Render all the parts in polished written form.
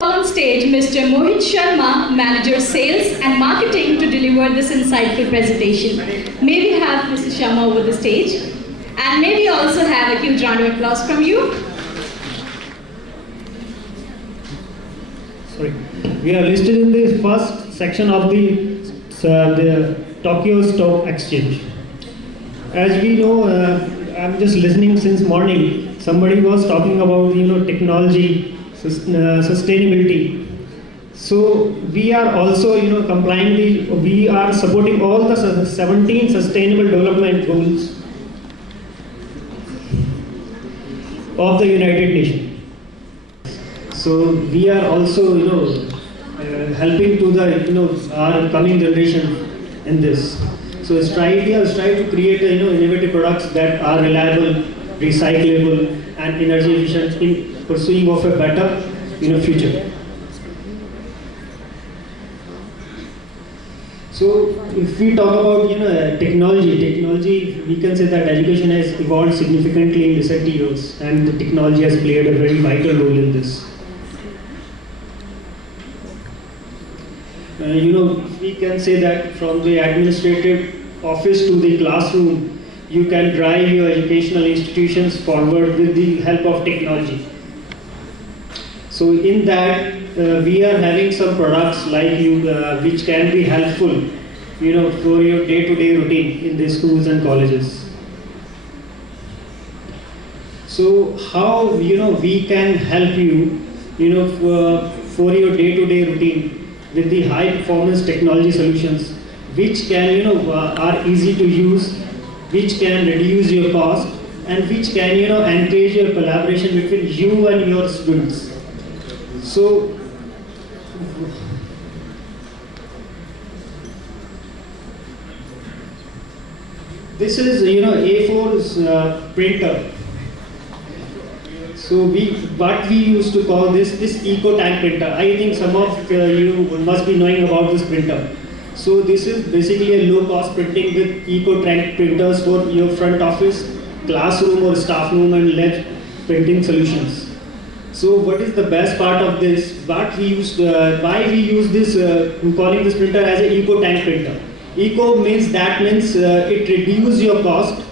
On stage, Mr. Mohit Sharma, Manager Sales and Marketing, to deliver this insightful presentation. May we have Mr. Sharma over the stage? And may we also have a huge round of applause from you? Sorry. We are listed in the first section of the Tokyo Stock Exchange. As we know, I'm just listening since morning. Somebody was talking about technology, sustainability. So we are also complying we are supporting all the 17 sustainable development goals of the United Nations. So we are also helping to the our coming generation in this. So strive to create innovative products that are reliable, recyclable and energy efficient in pursuing of a better future. So if we talk about technology, we can say that education has evolved significantly in recent years, and the technology has played a very vital role in this. We can say that from the administrative office to the classroom, you can drive your educational institutions forward with the help of technology. So in that, we are having some products like which can be helpful, for your day-to-day routine in the schools and colleges. So how we can help you, for your day-to-day routine with the high-performance technology solutions, which can are easy to use, which can reduce your cost, and which can encourage your collaboration between you and your students. So this is A4 printer. So what we used to call this eco tank printer. I think some of you must be knowing about this printer. So this is basically a low-cost printing with eco tank printers for your front office, classroom or staff room and lab printing solutions. So what is the best part of this? Why we use this, calling this printer as an eco tank printer. Eco means it reduces your cost,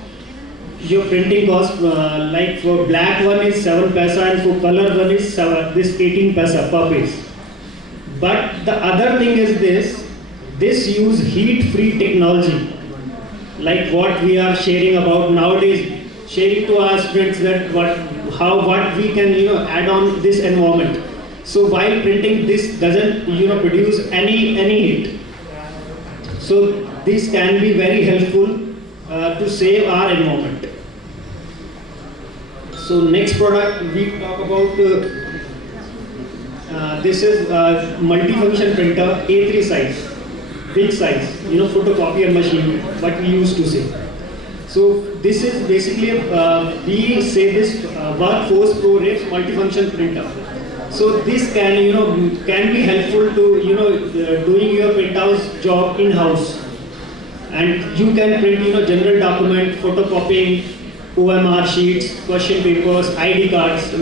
your printing cost. Like for black one is 7 paisa and for color one is 18 paisa per page. But the other thing is this use heat-free technology, like what we are sharing about nowadays, sharing to our students that what we can add on this environment. So while printing, this doesn't produce any heat. So this can be very helpful to save our environment. So next product we talk about this is multifunction printer A3 size, big size, photocopier machine, what we used to say. So this is basically we say this Workforce Pro Riff multifunction printer. So this can be helpful to doing your printhouse job in house, and you can print general document, photocopying, OMR sheets, question papers, ID cards. So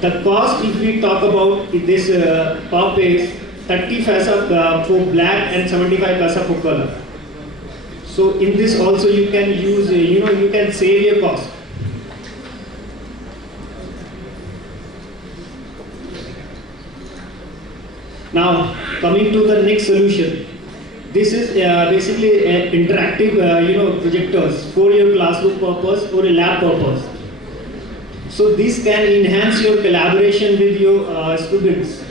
the cost, if we talk about this per page, 30 paisa for black and 75 paisa for color. So in this also you can use, you can save your cost. Now coming to the next solution. This is basically interactive projectors for your classroom purpose or a lab purpose. So this can enhance your collaboration with your students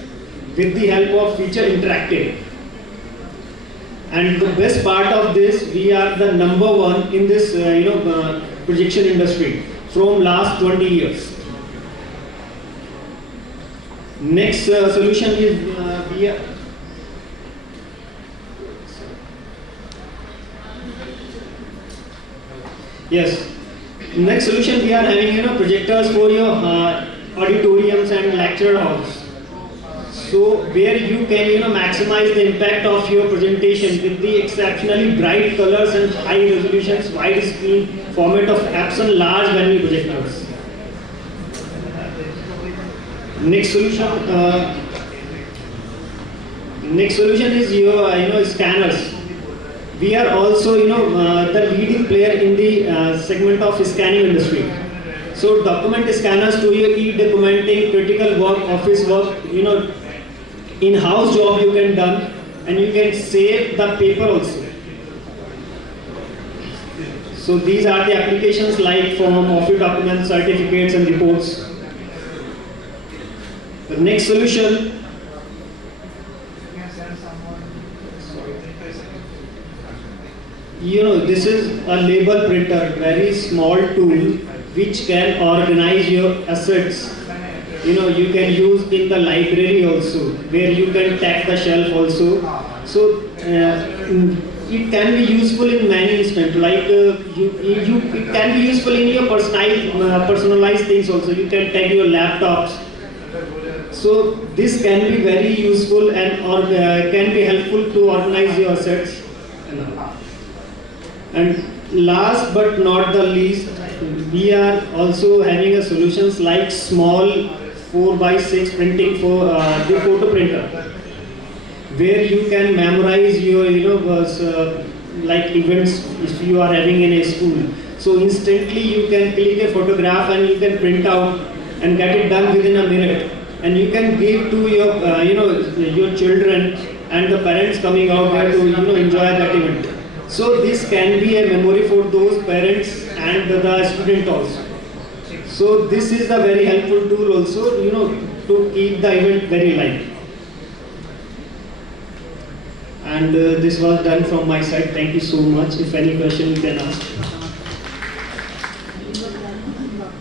with the help of feature interactive. And the best part of this, we are the #1 in this projection industry from last 20 years. Next solution is yes. Next solution, we are having projectors for your auditoriums and lecture halls. So where you can maximize the impact of your presentation with the exceptionally bright colors and high resolutions wide screen format of EPSON large venue projectors. Next solution is your scanners. We are also the leading player in the segment of scanning industry. So document scanners to your e-documenting, critical work, office work, in-house job you can done, and you can save the paper also. So these are the applications like form, office documents, certificates and reports. The next solution, this is a label printer, very small tool which can organize your assets. You can use in the library also, where you can tag the shelf also. So it can be useful in many instances, like it can be useful in your personalized things also. You can tag your laptops. So this can be very useful and can be helpful to organize your assets. And last but not the least, we are also having a solutions like small 4x6 printing for the photo printer, where you can memorize your like events if you are having in a school. So instantly you can click a photograph and you can print out and get it done within a minute, and you can give to your your children and the parents coming out there to enjoy that event. So this can be a memory for those parents and the student also. So this is a very helpful tool also, to keep the event very live. And this was done from my side. Thank you so much. If any question you can ask.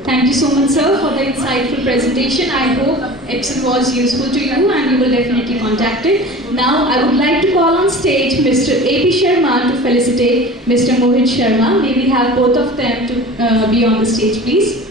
Thank you so much, sir, for the insightful presentation. I hope EPSON was useful to you and you will definitely contact it. Now, I would like to call on stage Mr. 𝗙𝗶𝗪𝗲 to felicitate Mr. Mohit Sharma. May we have both of them to be on the stage, please.